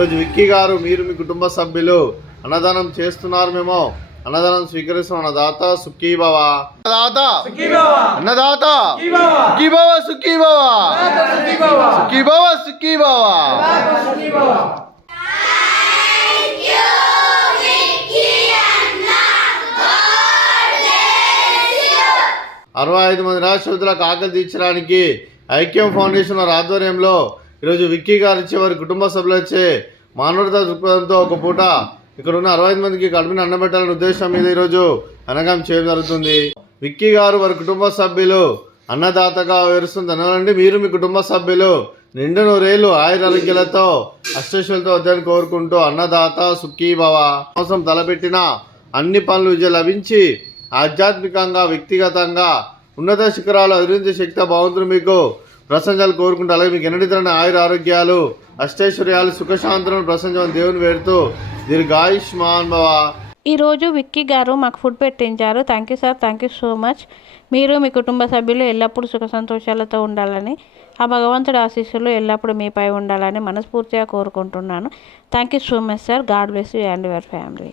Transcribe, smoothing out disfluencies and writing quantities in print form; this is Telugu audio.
ఈరోజు విక్కీ గారు మీరు మీ కుటుంబ సభ్యులు అన్నదానం చేస్తున్నారు. మేము అన్నదానం స్వీకరిస్తున్న అన్నదాత సుఖీ భవ. అన్నదాత సుఖీ భవ, సుఖీ భవ, సుఖీ భవ, సుఖీ భవ. 65 మంది రాష్ట్రపతులకు ఆకలి తీర్చడానికి ఐక్యం ఫౌండేషన్ వారి ఆధ్వర్యంలో ఈరోజు విక్కీ గారు ఇచ్చే వారి కుటుంబ సభ్యులు వచ్చే మానవతా దృక్పథంతో ఒక పూట ఇక్కడ ఉన్న 65 మందికి కడుపుని అన్నబెట్టాలనే ఉద్దేశం మీద ఈరోజు అన్నదానం చేయడం జరుగుతుంది. విక్కీ గారు వారి కుటుంబ సభ్యులు అన్నదాతగా వివరిస్తుందనండి. మీరు మీ కుటుంబ సభ్యులు నిండు నూరేళ్లు ఆయురారోగ్యాలతో అష్టైశ్వర్యాలతో వద్దని కోరుకుంటూ అన్నదాత సుఖీ భవ. అవసరం తలపెట్టిన అన్ని పనులు విజయం లభించి ఆధ్యాత్మికంగా వ్యక్తిగతంగా ఉన్నత శిఖరాలు అధిరించే శక్తి భగవంతుడు మీకు ప్రశంసలు కోరుకుంటూ అలాగే మీకు ఎన్నటితరని ఆయుర ఆరోగ్యాలు అష్టైశ్వర్యాలు సుఖశాంతులను ప్రశంసని దేవుని వేడుతూ దీర్ఘాయుష్మాన్ భవ. ఈరోజు విక్కీ గారు మాకు ఫుడ్ పెట్టించారు. Thank you sir, thank you so much. మీరు మీ కుటుంబ సభ్యులు ఎల్లప్పుడూ సుఖ సంతోషాలతో ఉండాలని, ఆ భగవంతుడి ఆశీస్సులు ఎల్లప్పుడూ మీపై ఉండాలని మనస్ఫూర్తిగా కోరుకుంటున్నాను. Thank you so much sir. God bless you and your family.